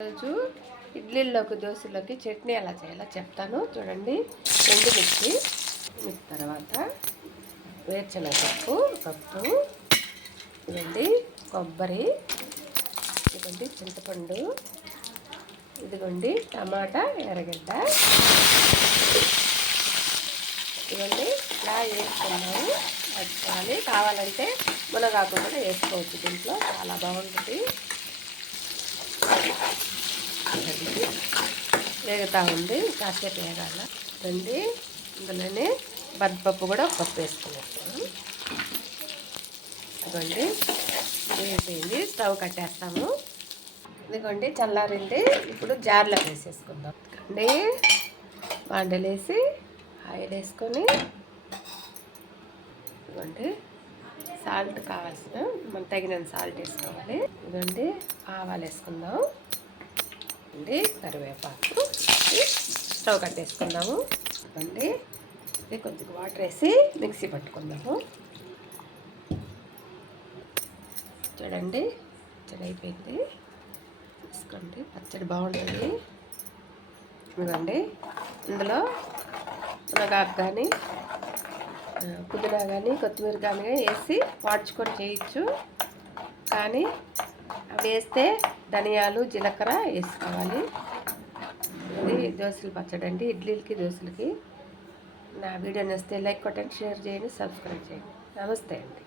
రోజు ఇడ్లీల్లోకి దోశలోకి చట్నీ ఎలా చేయాలో చెప్తాను చూడండి. ఎండుమిర్చి తర్వాత వేరుశనగపప్పు కప్పు, ఇదిగోండి కొబ్బరి, ఇదిగోండి చింతపండు, ఇదిగోండి టమాటా ఎర్రగడ్డ, ఇవన్నీ ఇలా వేసుకున్నాము. అది కావాలంటే మునగాకు కూడా వేసుకోవచ్చు, దీంట్లో చాలా బాగుంటుంది. వేగుతూ ఉంది, కాసేపు వేగాల రండి. ఇందులోనే బద్దపప్పు కూడా ఒక కప్పు వేసుకునేస్తాము. ఇదిగోండి వేసింది, స్టవ్ కట్టేస్తాము. ఇదిగోండి చల్లారింది, ఇప్పుడు జార్లో వేసేసుకుందాం. అండి బాండలేసి ఆయిల్ వేసుకొని, ఇదిగోండి సాల్ట్ కావాల్సిన మనం తగినంత సాల్ట్ వేసుకోవాలి. ఇదిగోండి ఆవాలు వేసుకుందాం అండి, కరివేపాకు, స్టవ్ కట్టేసుకుందాము. ఇవ్వండి ఇది కొద్దిగా వాటర్ వేసి మిక్సీ పట్టుకుందాము. చూడండి పచ్చడి అయిపోయింది, తీసుకోండి. పచ్చడి బాగుంటుంది. ఇవ్వండి ఇందులో మునగాకు కానీ పుదీనా కానీ కొత్తిమీర కానీ వేసి వాడ్చుకొని చేయొచ్చు, కానీ అవి వేస్తే ధనియాలు జీలకర్ర వేసుకోవాలి. ఇది దోశల పచ్చడి అండి, ఇడ్లీలకి దోశలకి. నా వీడియో నచ్చితే లైక్ కొట్టండి, షేర్ చేయండి, సబ్స్క్రైబ్ చేయండి. నమస్తే అండి.